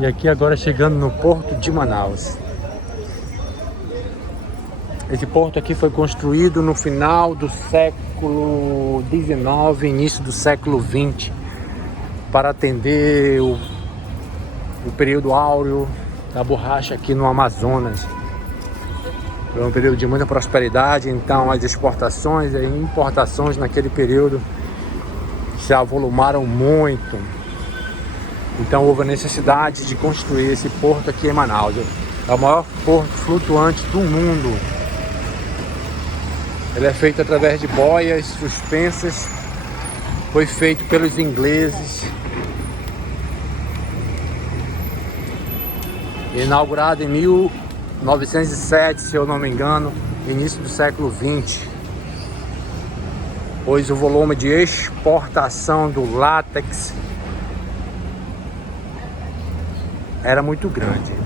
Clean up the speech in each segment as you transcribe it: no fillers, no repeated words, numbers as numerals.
E aqui agora chegando no Porto de Manaus. Esse porto aqui foi construído no final do século XIX, início do século XX, para atender o período áureo da borracha aqui no Amazonas. Foi um período de muita prosperidade, então as exportações e importações naquele período se avolumaram muito. Então houve a necessidade de construir esse porto aqui em Manaus. É o maior porto flutuante do mundo. Ele é feito através de boias suspensas. Foi feito pelos ingleses. Inaugurado em 1907, se eu não me engano, início do século XX. Pois o volume de exportação do látex era muito grande.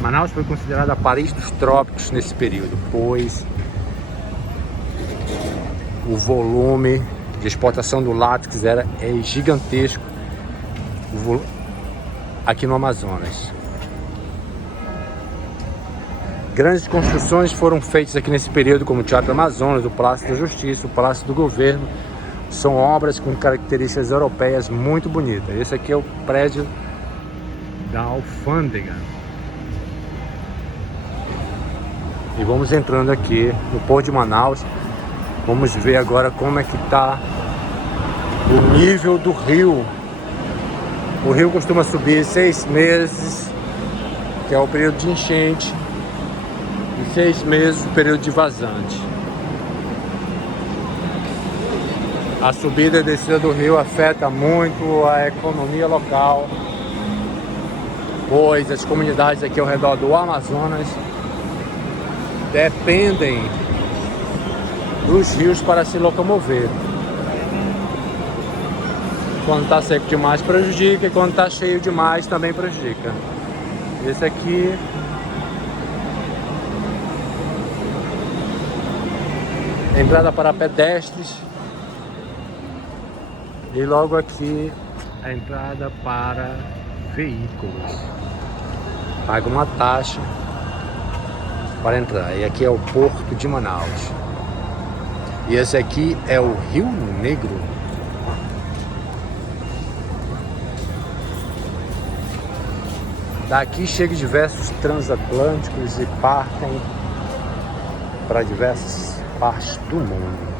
Manaus foi considerada a Paris dos trópicos nesse período, pois o volume de exportação do látex é gigantesco aqui no Amazonas. Grandes construções foram feitas aqui nesse período, como o Teatro Amazonas, o Palácio da Justiça, o Palácio do Governo. São obras com características europeias muito bonitas. Esse aqui é o prédio da alfândega. E vamos entrando aqui no Porto de Manaus. Vamos ver agora como é que está o nível do rio. O rio costuma subir 6 meses, que é o período de enchente, e 6 meses o período de vazante. A subida e a descida do rio afeta muito a economia local, pois as comunidades aqui ao redor do Amazonas dependem dos rios para se locomover. Quando está seco demais prejudica, e quando está cheio demais também prejudica. Esse aqui é a entrada para pedestres, e logo aqui a entrada para veículos. Paga uma taxa para entrar. E aqui é o Porto de Manaus. E esse aqui é o Rio Negro. Daqui chegam diversos transatlânticos e partem para diversas partes do mundo.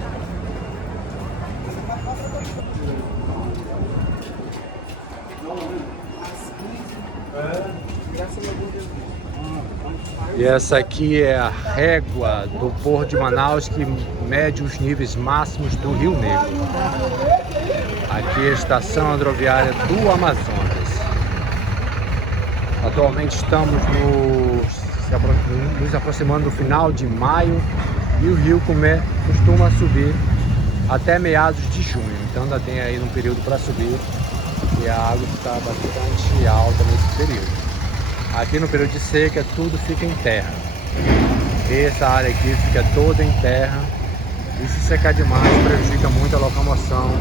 E essa aqui é a régua do Porto de Manaus, que mede os níveis máximos do Rio Negro. Aqui é a estação hidroviária do Amazonas. Atualmente estamos nos aproximando do final de maio, e o rio costuma subir até meados de junho. Então ainda tem aí um período para subir, e a água está bastante alta nesse período. Aqui no período de seca tudo fica em terra. Essa área aqui fica toda em terra, e se secar demais prejudica muito a locomoção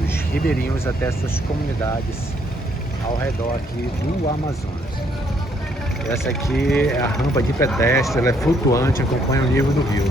dos ribeirinhos até suas comunidades ao redor aqui do Amazonas. Essa aqui é a rampa de pedestre, ela é flutuante, acompanha o nível do rio.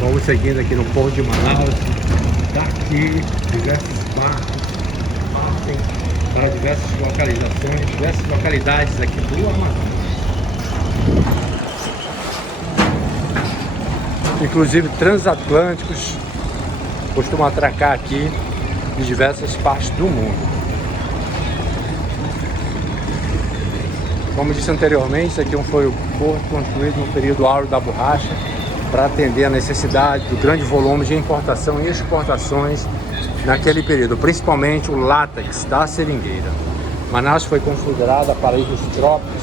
Vamos seguindo aqui no Porto de Manaus. Daqui diversos barcos partem para diversas localizações, diversas localidades aqui do Amazonas. Inclusive transatlânticos costumam atracar aqui de diversas partes do mundo. Como disse anteriormente, isso aqui foi o porto construído no período áureo da borracha para atender a necessidade do grande volume de importação e exportações naquele período, principalmente o látex da seringueira. Manaus foi considerada paraíso dos trópicos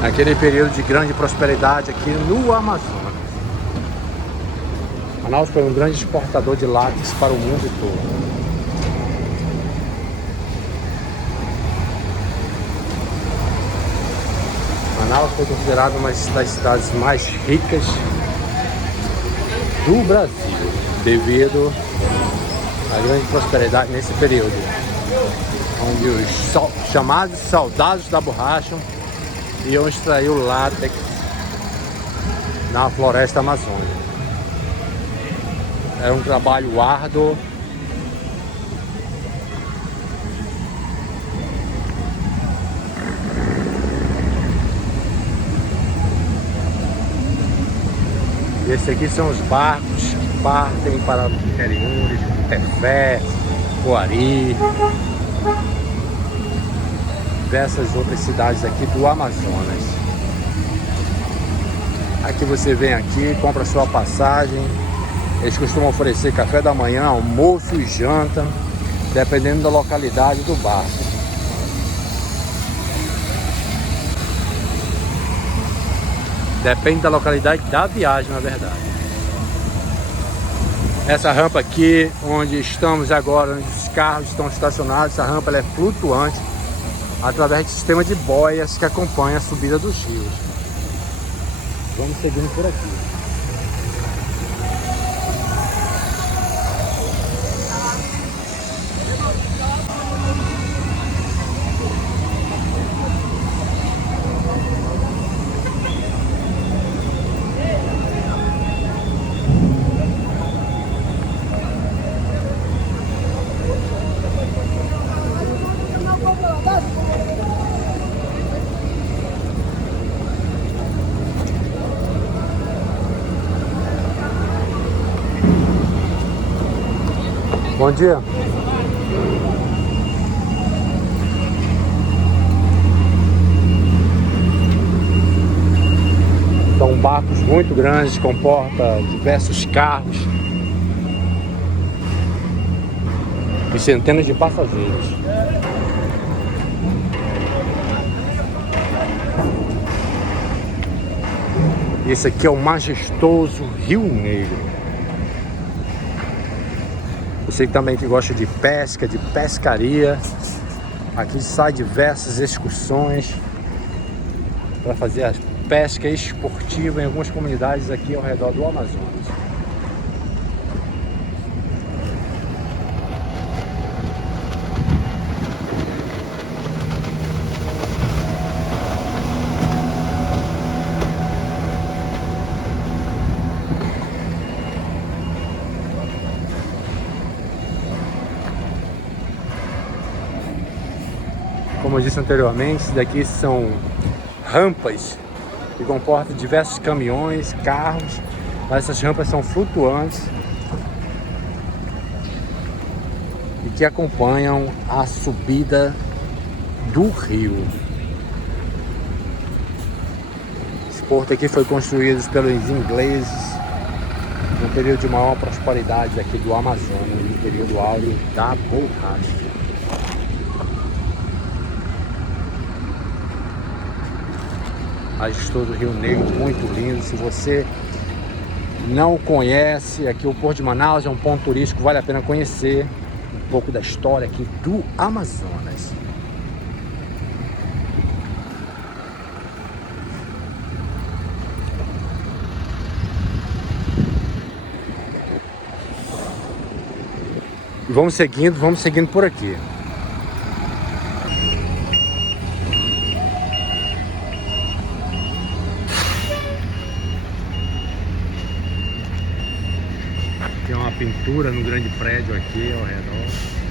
naquele período de grande prosperidade aqui no Amazonas. Manaus foi um grande exportador de látex para o mundo todo. Manaus foi considerada uma das cidades mais ricas do Brasil, devido à grande prosperidade nesse período, onde os chamados soldados da borracha iam extrair o látex na floresta amazônica. Era um trabalho árduo, e esses aqui são os barcos que partem para os interiores de Tefé, Coari, diversas outras cidades aqui do Amazonas. Aqui você vem aqui, compra sua passagem. Eles costumam oferecer café da manhã, almoço e janta, dependendo da localidade do barco. Depende da localidade da viagem, na verdade. Essa rampa aqui, onde estamos agora, onde os carros estão estacionados, essa rampa ela é flutuante através de sistema de boias que acompanha a subida dos rios. Vamos seguindo por aqui. Bom dia. São barcos muito grandes, comporta diversos carros e centenas de passageiros. Esse aqui é o majestoso Rio Negro. Você também que gosta de pesca, de pescaria, aqui sai diversas excursões para fazer a pesca esportiva em algumas comunidades aqui ao redor do Amazonas. Como eu disse anteriormente, isso daqui são rampas que comportam diversos caminhões, carros, mas essas rampas são flutuantes e que acompanham a subida do rio. Esse porto aqui foi construído pelos ingleses no período de maior prosperidade aqui do Amazonas, no período áureo da borracha. Majestoso Rio Negro, muito lindo. Se você não conhece, aqui o Porto de Manaus é um ponto turístico, vale a pena conhecer um pouco da história aqui do Amazonas. E vamos seguindo por aqui. Tem uma pintura no grande prédio aqui ao redor.